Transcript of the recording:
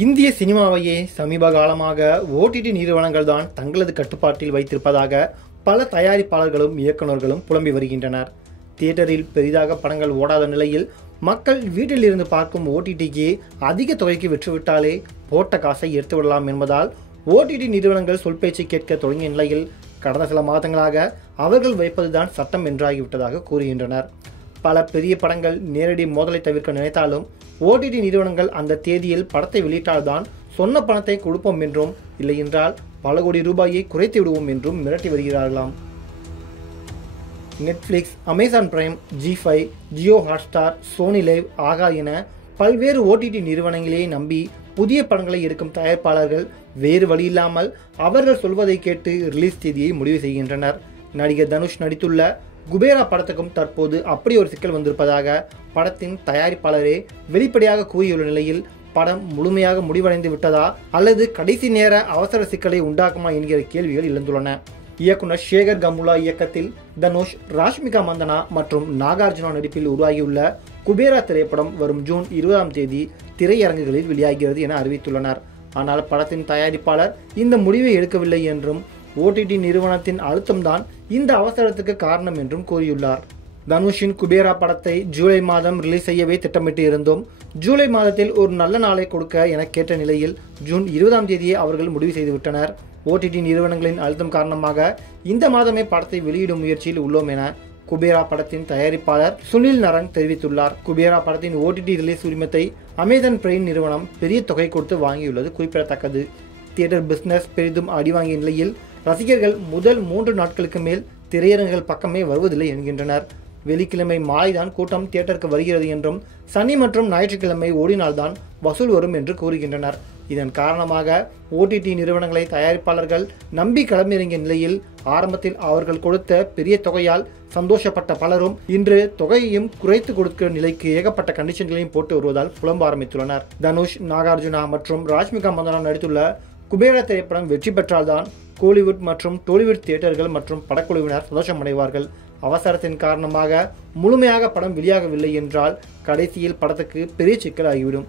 இந்திய சினிமாவையே சமீப காலமாக ஓடிடி நிறுவனங்கள் தான் தங்களது கட்டுப்பாட்டில் வைத்திருப்பதாக பல தயாரிப்பாளர்களும் இயக்குநர்களும் புலம்பி வருகின்றனர். தியேட்டரில் பெரிதாக படங்கள் ஓடாத நிலையில் மக்கள் வீட்டில் இருந்து பார்க்கும் ஓடிடிக்கு அதிக தொகைக்கு விற்றுவிட்டாலே போட்ட காசை எடுத்து விடலாம் என்பதால் ஓடிடி நிறுவனங்கள் சொல் பேச்சு கேட்க தொடங்கிய நிலையில் கடந்த சில மாதங்களாக அவர்கள் வைப்பதுதான் சட்டம் என்றாகிவிட்டதாக கூறுகின்றனர். பல பெரிய படங்கள் நேரடி மோதலை தவிர்க்க நினைத்தாலும் ஓடிடி நிறுவனங்கள் அந்த தேதியில் படத்தை வெளியிட்டால்தான் சொன்ன பணத்தை கொடுப்போம் என்றும் இல்லையென்றால் பல கோடி ரூபாயை குறைத்து விடுவோம் என்றும் மிரட்டி வருகிறார்களாம். Netflix, Amazon Prime, Zee five, Jio Hotstar, Sony Liv, Aha என பல்வேறு ஓடிடி நிறுவனங்களே நம்பி புதிய படங்களை எடுக்கும் தயாரிப்பாளர்கள் வேறு வழியில்லாமல் அவர்கள் சொல்வதை கேட்டு ரிலீஸ் தேதியை முடிவு செய்கின்றனர். நடிகர் தனுஷ் நடித்துள்ள குபேரா படத்துக்கும் தற்போது அப்படி ஒரு சிக்கல் வந்திருப்பதாக படத்தின் தயாரிப்பாளரே வெளிப்படையாக கூறியுள்ள நிலையில் படம் முழுமையாக முடிவடைந்து விட்டதா அல்லது கடைசி நேர அவசர சிக்கலை உண்டாக்குமா என்கிற கேள்விகள் எழுந்துள்ளன. இயக்குனர் சேகர் கமுலா இயக்கத்தில் தனுஷ், ராஷ்மிகா மந்தனா மற்றும் நாகார்ஜுனா நடிப்பில் உருவாகியுள்ள குபேரா திரைப்படம் வரும் ஜூன் 20ஆம் தேதி திரையரங்குகளில் வெளியாகிறது என அறிவித்துள்ளனர். ஆனால் படத்தின் தயாரிப்பாளர் இந்த முடிவை எடுக்கவில்லை என்றும் ஓடிடி நிறுவனத்தின் அழுத்தம்தான் இந்த அவசரத்துக்கு காரணம் என்றும் கூறியுள்ளார். தனுஷின் குபேரா படத்தை ஜூலை மாதம் ரிலீஸ் செய்யவே திட்டமிட்டு இருந்தோம். ஜூலை மாதத்தில் ஒரு நல்ல நாளை கொடுக்க என கேட்ட நிலையில் ஜூன் 20ஆம் தேதியை அவர்கள் முடிவு செய்துவிட்டனர். ஓடிடி நிறுவனங்களின் அழுத்தம் காரணமாக இந்த மாதமே படத்தை வெளியிடும் முயற்சியில் உள்ளோம் என குபேரா படத்தின் தயாரிப்பாளர் சுனில் நரங் தெரிவித்துள்ளார். குபேரா படத்தின் ஓடிடி ரிலீஸ் உரிமத்தை அமேசான் பிரைம் நிறுவனம் பெரிய தொகை கொடுத்து வாங்கியுள்ளது குறிப்பிடத்தக்கது. தியேட்டர் பிசினஸ் பெரிதும் அடிவாங்கிய நிலையில் ரசிகர்கள் முதல் 3 நாட்களுக்கு மேல் திரையரங்குகள் பக்கமே வருவதில்லை என்கின்றனர். வெள்ளிக்கிழமை மாலைதான் கூட்டம் தியேட்டருக்கு வருகிறது என்றும் சனி மற்றும் ஞாயிற்றுக்கிழமை ஓடினால்தான் வசூல் வரும் என்று கூறுகின்றனர். இதன் காரணமாக ஓடிடி நிறுவனங்களை தயாரிப்பாளர்கள் நம்பி களமிறங்கிய நிலையில் ஆரம்பத்தில் அவர்கள் கொடுத்த பெரிய தொகையால் சந்தோஷப்பட்ட பலரும் இன்று தொகையையும் குறைத்து கொடுக்கிற நிலைக்கு ஏகப்பட்ட கண்டிஷன்களையும் போட்டு வருவதால் புலம்ப ஆரம்பித்துள்ளனர். தனுஷ், நாகார்ஜுனா மற்றும் ராஷ்மிகா மந்தனா நடித்துள்ள குபேரா திரைப்படம் வெற்றி பெற்றால்தான் கோலிவுட் மற்றும் டோலிவுட் தியேட்டர்கள் மற்றும் படக்குழுவினர் சந்தோஷமடைவார்கள். அவசரத்தின் காரணமாக முழுமையாக படம் வெளியாகவில்லை என்றால் கடைசியில் படத்துக்கு பெரிய சிக்கல் ஆகிவிடும்.